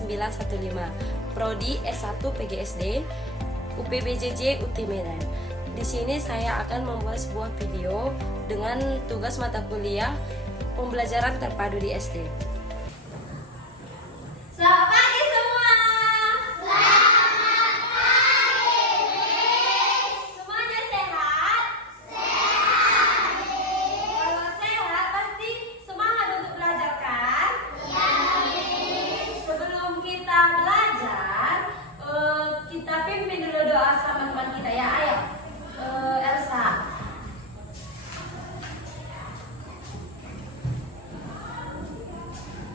915, Prodi S1 PGSD, UPBJJ UT Medan. Di sini saya akan membuat sebuah video dengan tugas mata kuliah pembelajaran terpadu di SD. Selamat pagi semua. Selamat pagi, Miss. Semuanya sehat? Sehat, Miss. Kalau sehat pasti semangat untuk belajar kan? Iya, Miss. Sebelum kita belajar, kita pimpin dulu doa sama teman kita ya. Ayo, Elsa.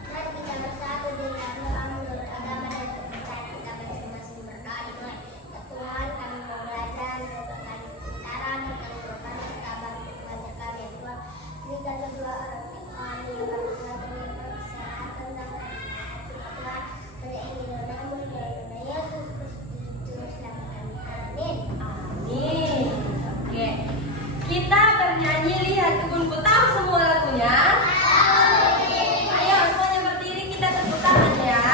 Mari kita bersatu dengan doa menurut agama dan kepercayaan kita masing-masing. Berdoa dimulai. Ya Tuhan, kami mau belajar, berikan kami pintaran, berikan kekuatan, kabar untuk belajar kami. Ya Tuhan, berikan kedua orang kami yang berkesehatan, kesehatan dan hati Tuhan. Hanya ingin namamu dalam nama Yesus Kristus Juru Selamat kami. Amin. Amin. Oke. Kita bernyanyi Lihat Kebunku. Tahu semua lagunya? Ayo semuanya berdiri, kita tepuk tangan ya.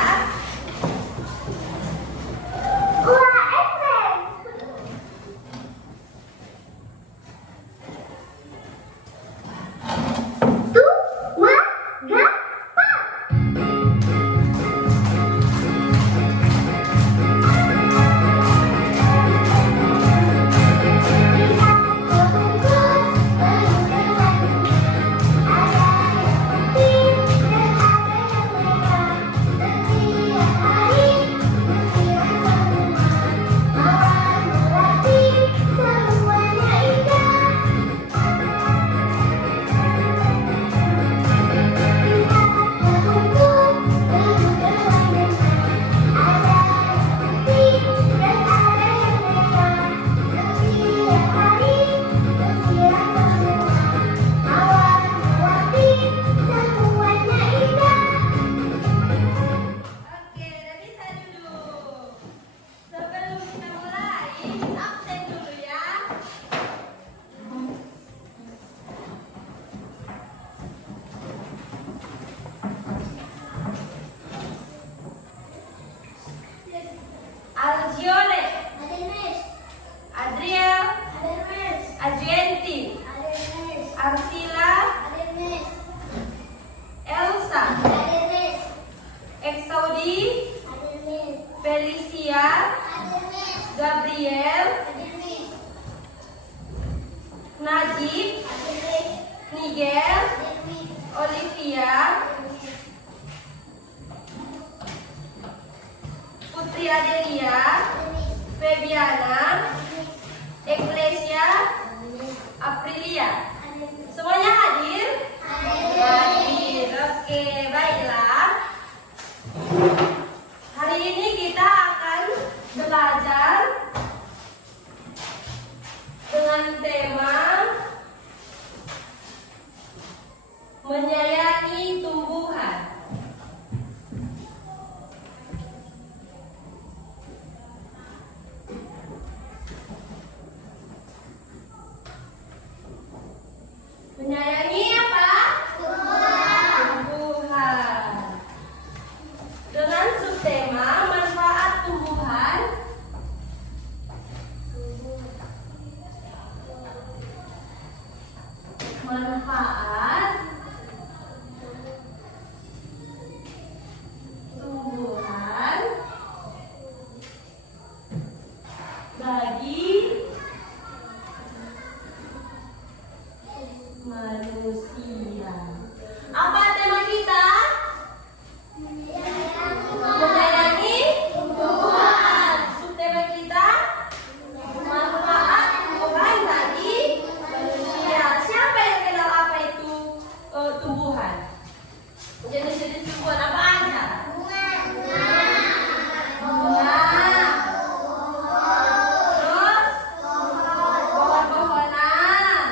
Oke, udah bisa duduk. Sebelum kita mulai, absen dulu ya. Algione, Hadir, Miss. Adriel, Hadir, Miss. Adrienti, Hadir, Miss. Arsila, Hadir, Miss. Elsa, Hadir, Miss. Exaudi, Hadir, Miss. Felicia, Hadir, Miss. Gabriel, Hadir, Miss. Najib, Hadir, Miss. Nigel, Hadir, Miss. Olivia, Hadir, Miss. Putri Adelia, Hadir, Miss. Febiana, Hadir, Miss. Iglesia, Hadir, Miss. Aprilia. Hadir, Miss. Semuanya hadir? Hadir. Hadir. Oke, baiklah. Hari ini kita akan belajar dengan tema menyayangi tumbuhan. Menyayangi apa? Tumbuhan. Dengan subtema manfaat tumbuhan. Manfaat tumbuhan bagi manusia. Apa tema kita? Menyayangi tumbuhan. Subtema kita manfaat tumbuhan bagi manusia. Siapa yang kenal apa itu tumbuhan? Jenis-jenis tumbuhan apa aja? Bunga. Terus pohon-pohonan.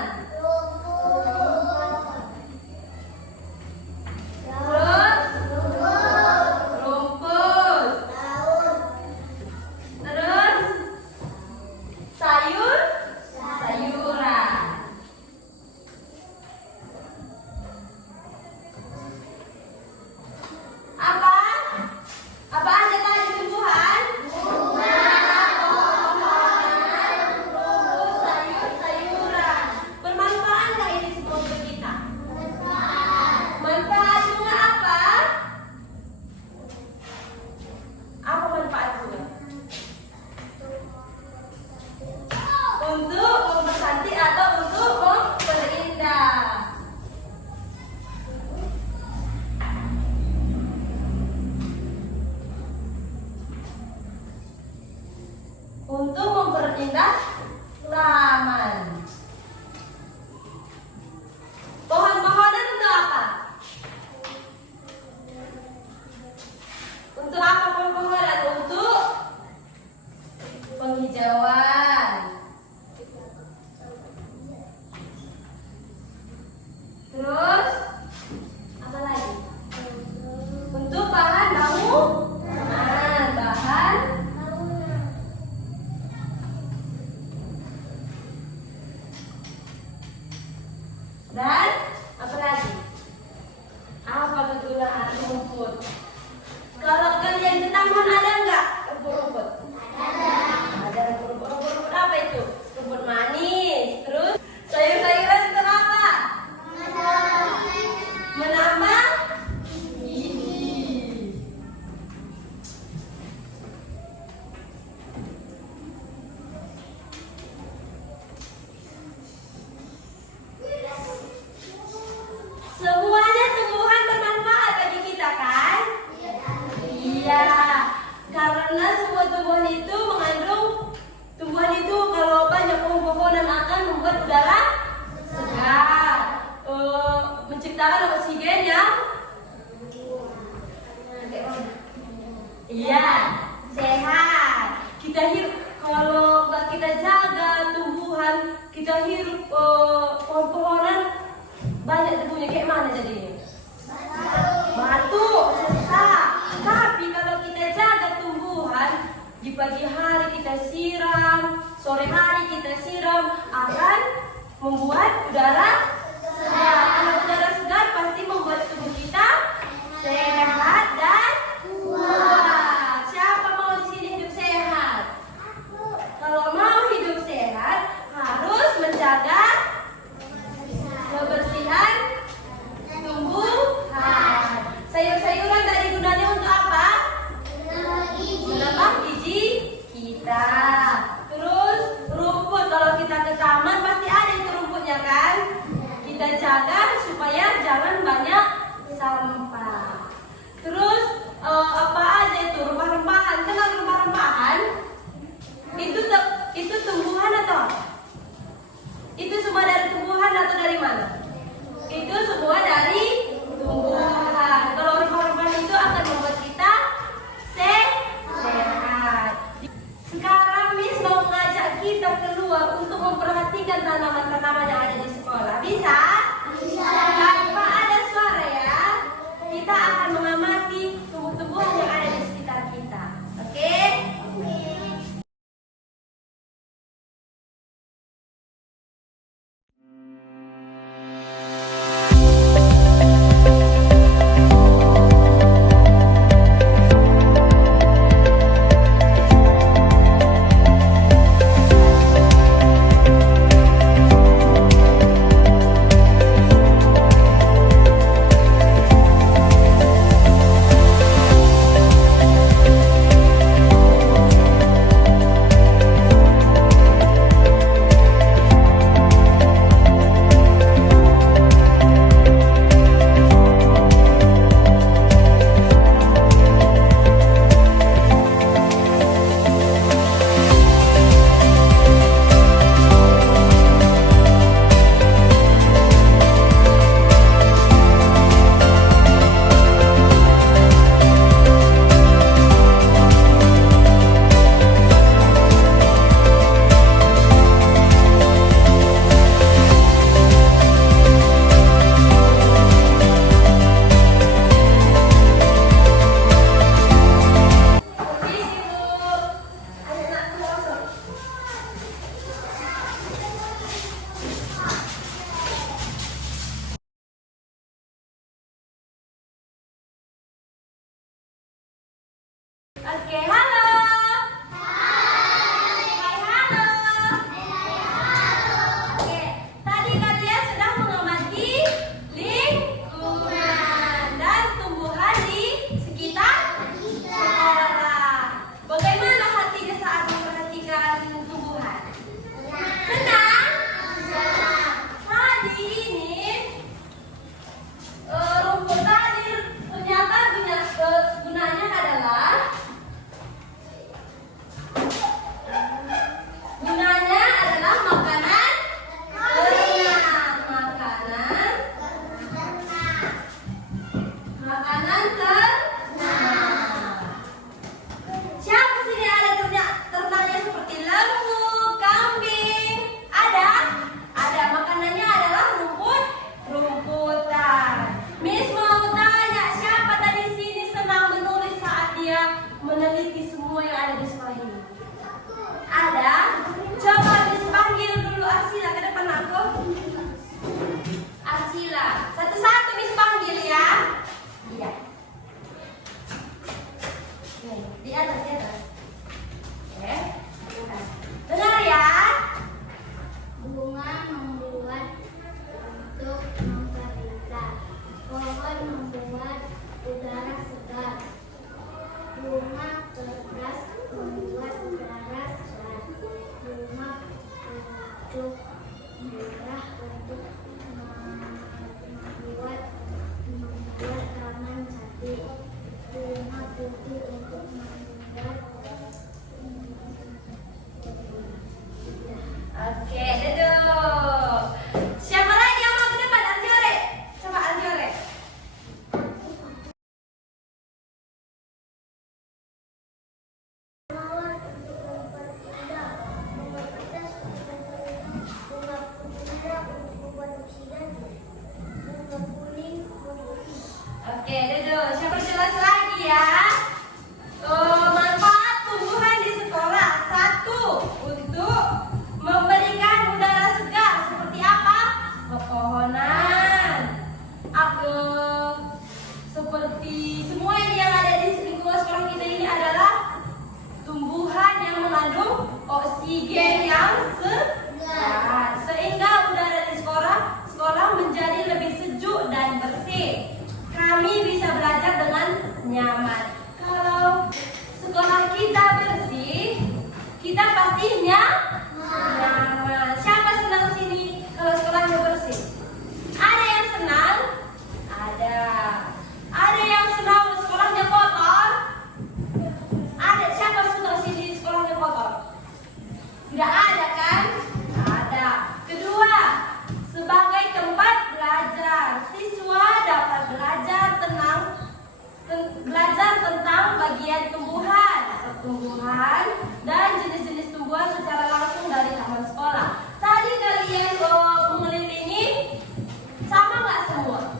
untuk mempercantik atau untuk memperindah. Untuk memperindah taman. Pohon-pohonan untuk apa? Untuk apa pohon-pohonan? Untuk penghijauan. Terus apa lagi? Untuk bahan bangunan, bahan dan apa lagi? Apa kegunaan rumput? Kalau kalian di taman ada nggak rumput-rumput? Ada rumput-rumput apa itu? Rumput manis. Terus sayur-sayuran untuk apa? Menambah gizi. Semuanya tumbuhan bermanfaat bagi kita kan? Iya, karena semua tumbuhan itu mengandung kalau banyak pohon-pohonan akan membuat udara segar, menciptakan oksigen yang iya sehat. Kita hirup kalau nggak kita jaga tumbuhan, kita hirup pohon-pohonan banyak debunya kayak mana jadinya? Batuk, sesak. Tapi kalau kita jaga tumbuhan, di pagi hari kita siram, sore hari kita siram, akan membuat udara segar. Kalau udara segar pasti membuat tubuh kita sehat dan kuat. Siapa mau di sini hidup sehat? Kalau mau hidup sehat, harus menjaga kebersihan tumbuhan. Sayur-sayuran tadi gunanya untuk apa? Menambah gizi kita. Terus rumput, kalau kita ke taman pasti ada itu rumputnya kan? Kita jaga supaya jangan banyak sampah. Terus apa aja itu rempah-rempahan? Kenal rempah-rempahan? Itu tumbuhan atau apa? Itu semua dari tumbuhan atau dari mana? Itu semua dari tumbuhan. Kalau rempah-rempahan itu akan membuat kita sehat. Sekarang Miss mau mengajak kita keluar untuk memperhatikan tanaman-tanaman yang ada di sekolah. Bisa? Bisa. Tanpa ada suara ya. Kita akan mengamati tumbuh-tumbuhan yang ada di sekitar kita. Oke? hijau merah untuk membuat taman sate, bunga putih untuk membuat Oke, duduk. Siapa lagi yang mau ke depan? Aljore. Coba Aljore. mawar untuk memperindah, bunga kertas untuk bunga merah untuk membuat oksigen, bunga kuning memutih. Oke, duduk. Siapa jelas lagi ya? Tuh, manfaat tumbuhan di sekolah. 1. Untuk memberikan udara segar. Seperti apa? Pepohonan. Seperti semua ini yang ada di lingkungan sekolah kita ini adalah tumbuhan yang mengandung oksigen yang segar. Sehingga udara di sekolah menjadi lebih sejuk dan bersih. Kami bisa belajar dengan nyaman. Kalau sekolah kita bersih, kita pastinya nyaman. Siapa senang sini kalau sekolahnya bersih? Ada yang senang? Ada. Ada yang senang sekolahnya kotor? Ada. Siapa suka sini sekolahnya kotor? Tidak ada kan? Ada. Kedua, sebagai tempat belajar, siswa dapat belajar tentang bagian tumbuhan, pertumbuhan, dan jenis-jenis tumbuhan secara langsung dari taman sekolah. Tadi kalian mengelilingi, sama nggak semua?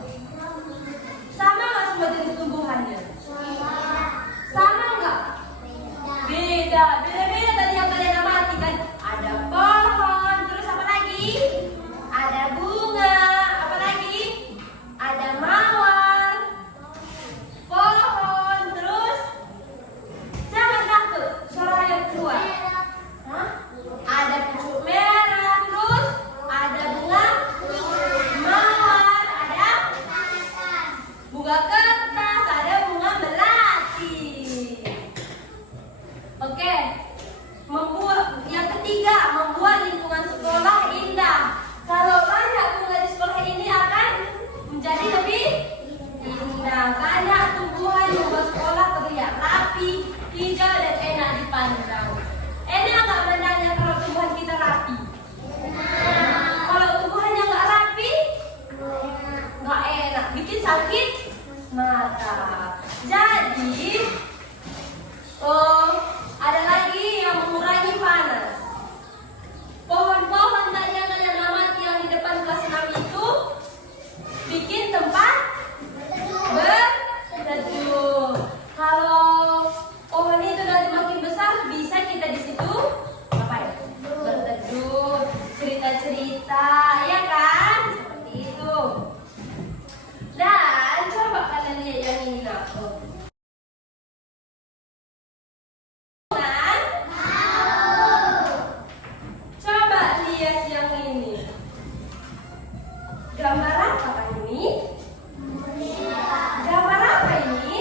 Sama nggak semua jenis tumbuhannya? Sama nggak? Beda. Beda-beda tadi yang kalian amati kan? Ada pohon, terus apa lagi? Ada bunga, apa lagi? Ada mawar, pohon, terus jangan takut, suara yang keluar. Hah? Ada pucuk merah, terus ada bunga mawar, ada bunga kertas, ada bunga melati. Oke, yang ketiga, membuat lingkungan sekolah indah. Kalau banyak bunga di sekolah ini akan menjadi lebih indah. Banyak tumbuhan membuat sekolah terlihat rapi, hijau, dan enak dipandang. Enak nggak pandangnya kalau tumbuhan kita rapi? Kalau tumbuhannya nggak rapi, nggak enak, bikin sakit mata. Jadi, ada lagi yang mengurangi panas. Pohon-pohon tadi yang kalian amati yang di depan kelas 6 itu bikin tempat berteduh. Kalau pohon itu nanti makin besar, bisa kita di situ ngapain? Berteduh, cerita-cerita, ya kan? Seperti itu. Dan coba kalian lihat yang ini aku. Coba lihat yang ini. Gambar apa ini? Gambar apa ini?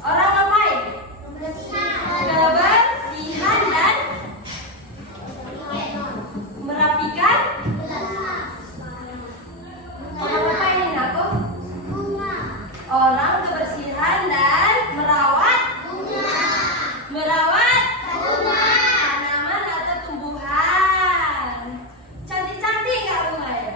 Orang ngapain? Kebersihan dan merapikan. Orang apa ini aku? Orang kebersihan dan merawat tanaman atau tumbuhan. Cantik-cantik nggak rumahnya?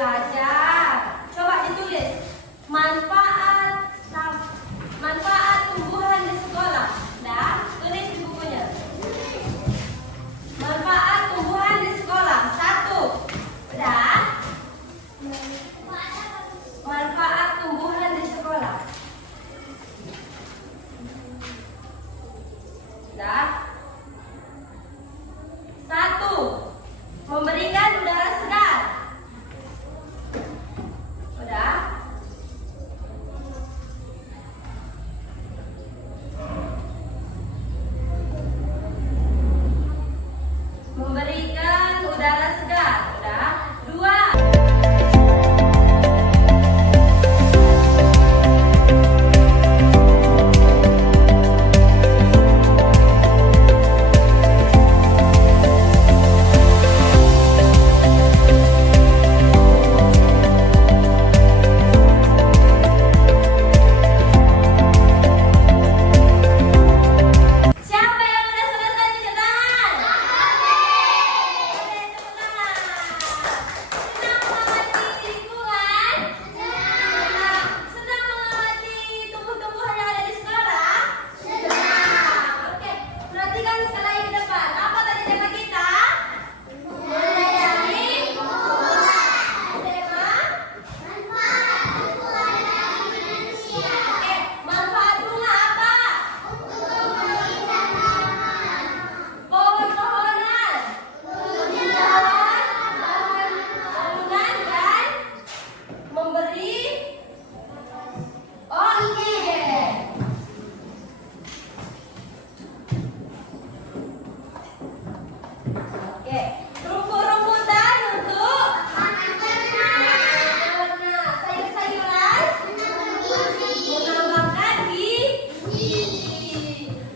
belajar. Coba ditulis manfaat tumbuhan di sekolah. Dah, tulis di bukunya. Manfaat tumbuhan di sekolah. 1. Dah. Manfaat tumbuhan di sekolah. Dah. 1. Memberikan udara segar. Udah? Memberikan udara segar. Udah? 2. Siapa yang udah selesai tunjuk tangan? Oke, tepuk tangan. Senang mengamati lingkungan? Senang. Senang mengamati tumbuh-tumbuhan yang ada di sekolah? Senang. Oke, perhatikan sekali ke depan. Apa tadi tema kita? Menyayangi lingkungan. Tema? Oke, manfaat bunga apa? Pohon-pohonan, bangunan dan memberi oksigen. Oke, rumput-rumputan untuk warna sayur-sayuran menambahkan gizi.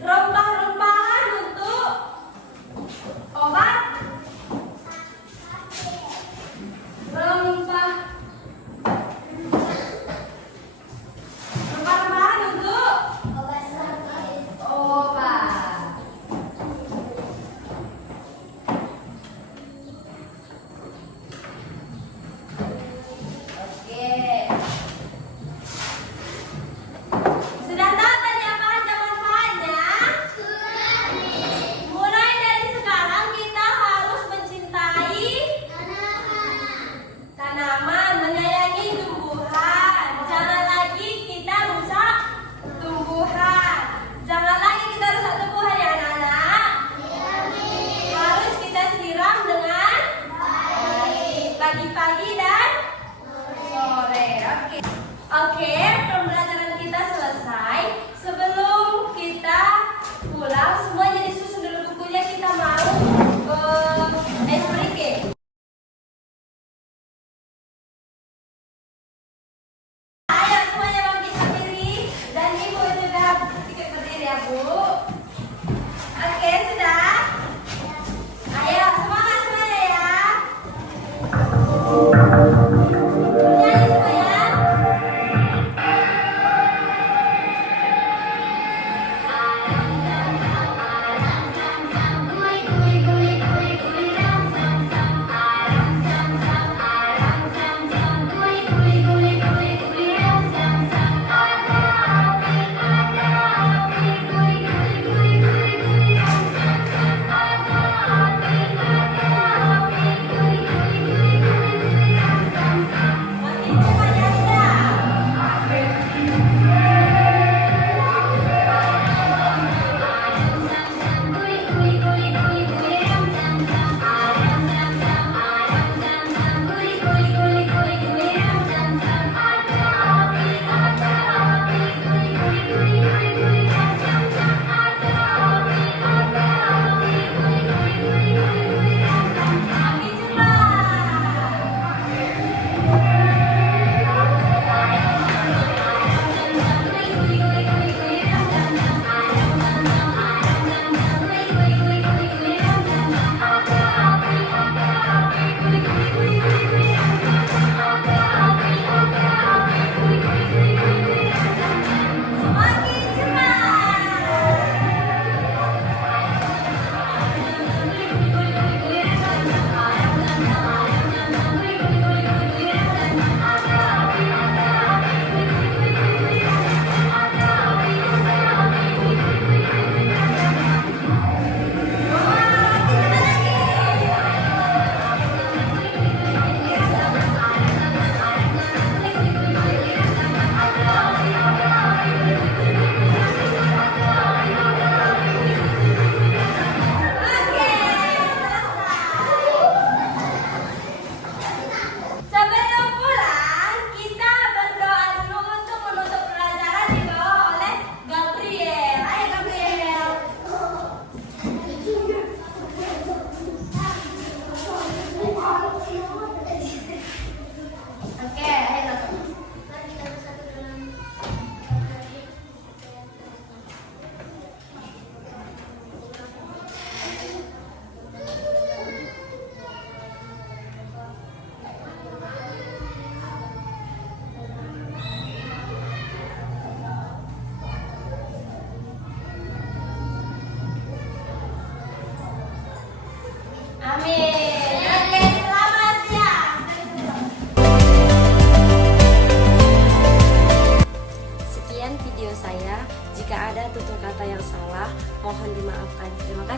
Rempah-rempahan untuk obat rempah-rempahan untuk obat. Oke. Sudah tahu tadi apa aja manfaatnya? Mulai dari sekarang kita harus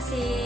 kasih.